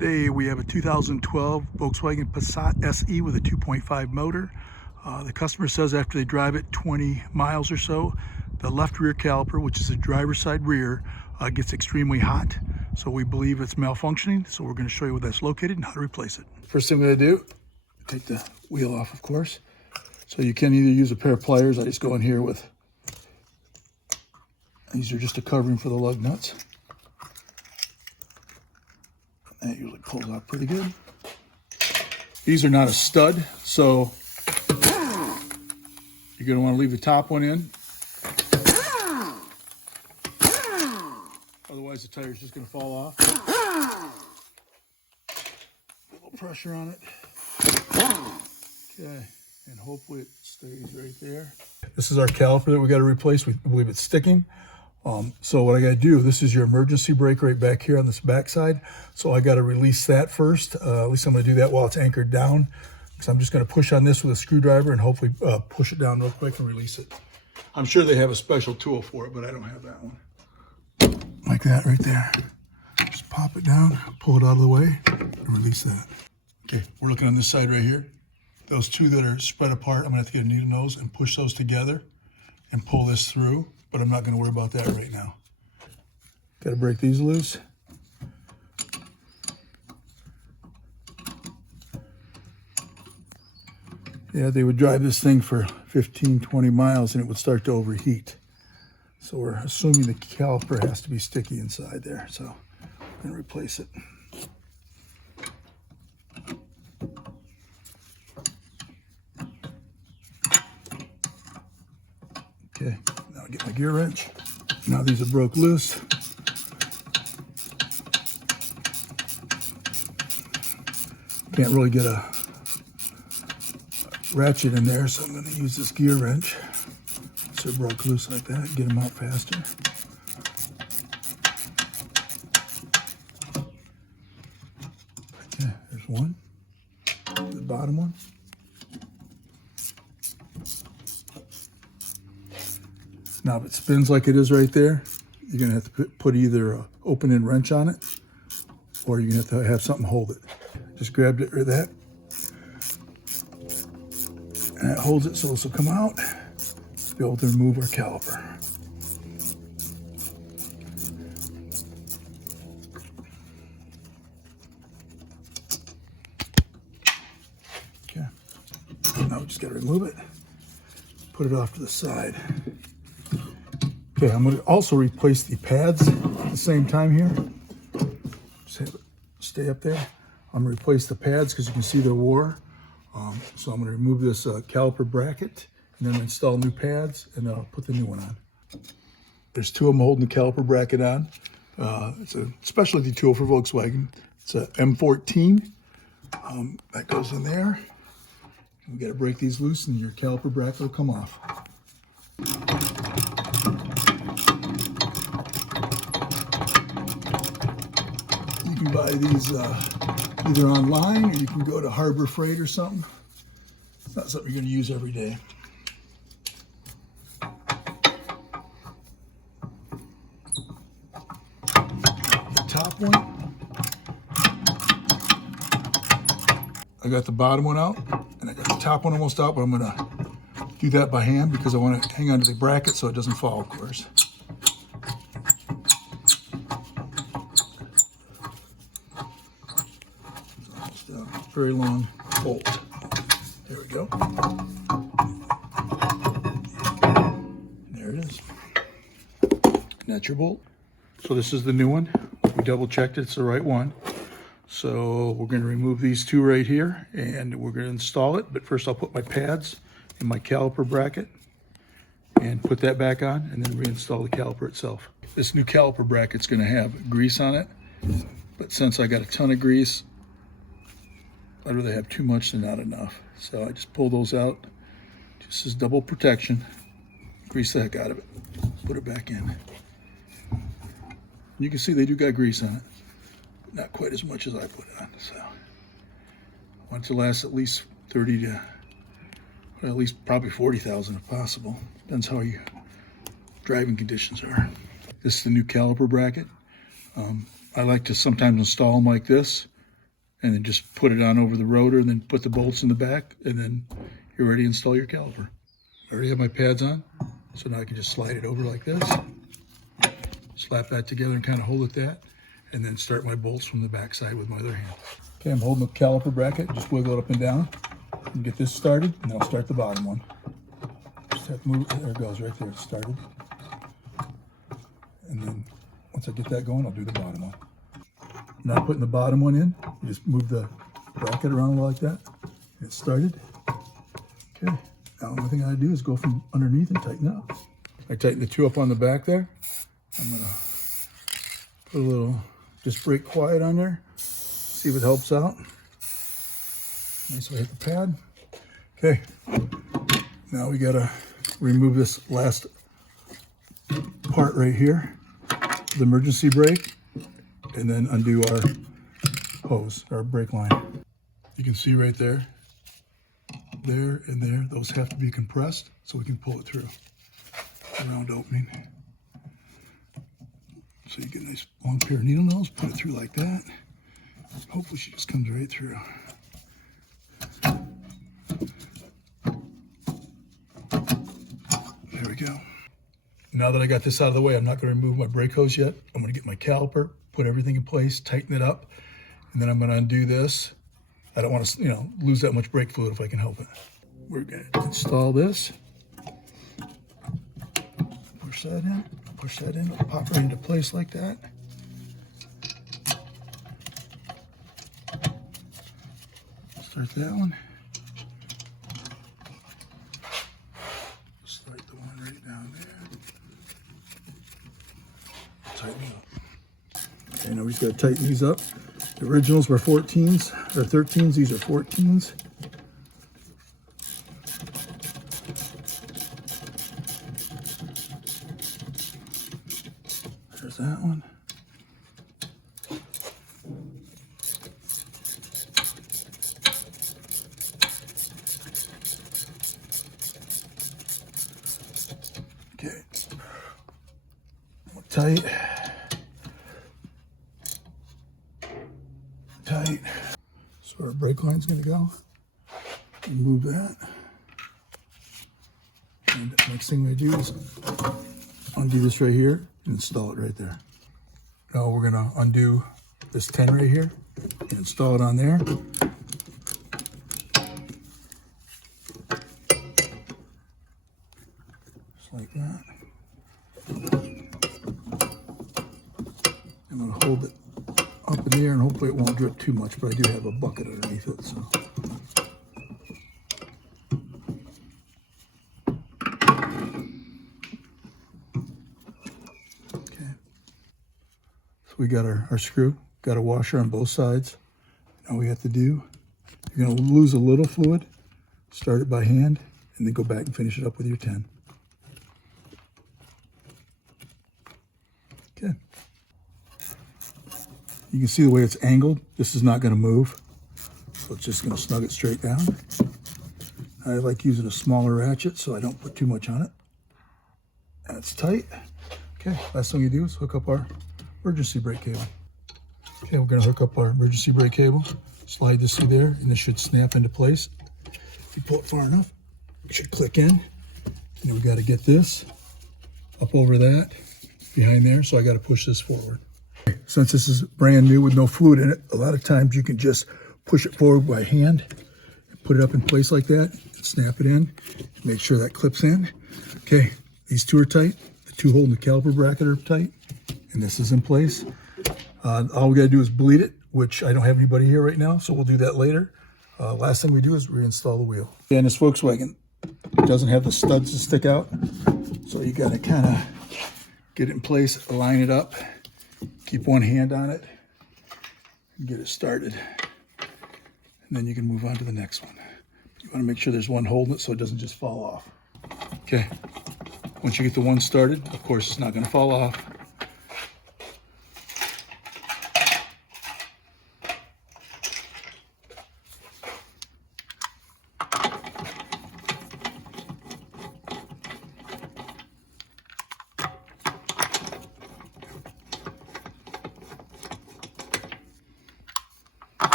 Today we have a 2012 Volkswagen Passat SE with a 2.5 motor. The customer says after they drive it 20 miles or so, the left rear caliper, which is the driver's side rear, gets extremely hot. So we believe it's malfunctioning. So we're going to show you where that's located and how to replace it. First thing I'm going to do, take the wheel off, of course. So you can either use a pair of pliers. I just go in here with, these are just a covering for the lug nuts. That usually pulls out pretty good. These are not a stud, so you're going to want to leave the top one in. Otherwise the tire is just going to fall off. A little pressure on it. Okay, and hopefully it stays right there. This is our caliper that we got to replace. We believe it's sticking. So what I got to do, this is your emergency brake right back here on this back side. So I got to release that first. At least I'm going to do that while it's anchored down. Because I'm just going to push on this with a screwdriver and hopefully push it down real quick and release it. I'm sure they have a special tool for it, but I don't have that one. Like that right there. Just pop it down, pull it out of the way, and release that. Okay, we're looking on this side right here. Those two that are spread apart, I'm going to have to get a needle nose and push those together and pull this through. But I'm not going to worry about that right now. Got to break these loose. Yeah, they would drive this thing for 15, 20 miles and it would start to overheat. So we're assuming the caliper has to be sticky inside there. So I'm going to replace it. Okay, now I get my gear wrench. Now these are broke loose. Can't really get a ratchet in there, so I'm going to use this gear wrench. So they're broke loose like that, get them out faster. Okay, there's one. The bottom one. Now, if it spins like it is right there, you're going to have to put either an open-end wrench on it, or you're going to have to have something hold it. Just grabbed it right that. And that holds it, so this will come out. Be able to remove our caliper. Okay. Now we just got to remove it. Put it off to the side. Okay, I'm going to also replace the pads at the same time here. Just have it stay up there. I'm going to replace the pads because you can see they're wore. So I'm going to remove this caliper bracket and then install new pads, and then I'll put the new one on. There's two of them holding the caliper bracket on. It's a specialty tool for Volkswagen. It's a M14. That goes in there. We got to break these loose and your caliper bracket will come off. You can buy these either online or you can go to Harbor Freight or something. It's not something you're going to use every day. The top one, I got the bottom one out and I got the top one almost out, but I'm going to do that by hand because I want to hang on to the bracket so it doesn't fall, of course. Very long bolt. There we go. There it is. And that's your bolt. So this is the new one. We double checked it's the right one. So we're going to remove these two right here and we're going to install it. But first I'll put my pads in my caliper bracket and put that back on and then reinstall the caliper itself. This new caliper bracket's going to have grease on it. But since I got a ton of grease, I'd rather have too much than not enough. So I just pull those out, just as double protection. Grease the heck out of it. Put it back in. You can see they do got grease on it. But not quite as much as I put on. So I want it to last at least 30 to, well, at least probably 40,000 if possible. Depends how your driving conditions are. This is the new caliper bracket. I like to sometimes install them like this. and then just put it on over the rotor and then put the bolts in the back, and then you're ready to install your caliper. I already have my pads on, so now I can just slide it over like this, slap that together and kind of hold it that, and then start my bolts from the back side with my other hand. Okay, I'm holding the caliper bracket, just wiggle it up and down and get this started, and I'll start the bottom one. Just have to move it. There it goes, right there, it's started. And then once I get that going, I'll do the bottom one. Now putting the bottom one in, you just move the bracket around like that. Get started. Okay, now the only thing I do is go from underneath and tighten it up. I tighten the two up on the back there. I'm gonna put a little, just brake quiet on there. See if it helps out. Nice way to hit the pad. Okay, now we gotta remove this last part right here, the emergency brake, and then undo our hose, our brake line. You can see right there, there and there, those have to be compressed so we can pull it through. A round opening. So you get a nice long pair of needle nose, put it through like that. Hopefully she just comes right through. There we go. Now that I got this out of the way, I'm not going to remove my brake hose yet. I'm going to get my caliper, put everything in place, tighten it up, and then I'm going to undo this. I don't want to, lose that much brake fluid if I can help it. We're going to install this. Push that in, it'll pop right into place like that. Start that one. Start the one right down there. Tighten it up. Okay, now we just got to tighten these up. The originals were 14s, or 13s, these are 14s. There's that one. Okay. Tight. Tight. So our brake line's going to go. Remove that. And the next thing we do is undo this right here and install it right there. Now we're going to undo this 10 right here and install it on there. Just like that. I'm going to hold it up in the air and hopefully it won't drip too much, but I do have a bucket underneath it, so. We got our screw, got a washer on both sides. Now we have to do, you're going to lose a little fluid, start it by hand, and then go back and finish it up with your 10. Okay. You can see the way it's angled. This is not going to move, so it's just going to snug it straight down. I like using a smaller ratchet so I don't put too much on it. That's tight. Okay, last thing you do is hook up our emergency brake cable. Okay, we're going to hook up our emergency brake cable, slide this through there, and this should snap into place. If you pull it far enough, it should click in. And then we got to get this up over that, behind there, so I got to push this forward. Since this is brand new with no fluid in it, a lot of times you can just push it forward by hand, and put it up in place like that, and snap it in, make sure that clips in. Okay, these two are tight, the two holding the caliper bracket are tight, and this is in place. All we got to do is bleed it, which I don't have anybody here right now, so we'll do that later. Last thing we do is reinstall the wheel. And this Volkswagen doesn't have the studs to stick out, so you got to kind of get it in place, line it up, keep one hand on it, and get it started. And then you can move on to the next one. You want to make sure there's one holding it so it doesn't just fall off. Okay, once you get the one started, of course it's not going to fall off.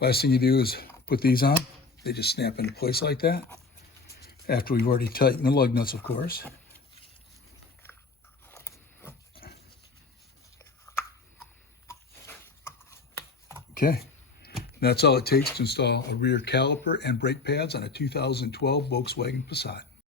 last thing you do is put these on. They just snap into place like that. After we've already tightened the lug nuts, of course. Okay, that's all it takes to install a rear caliper and brake pads on a 2012 Volkswagen Passat.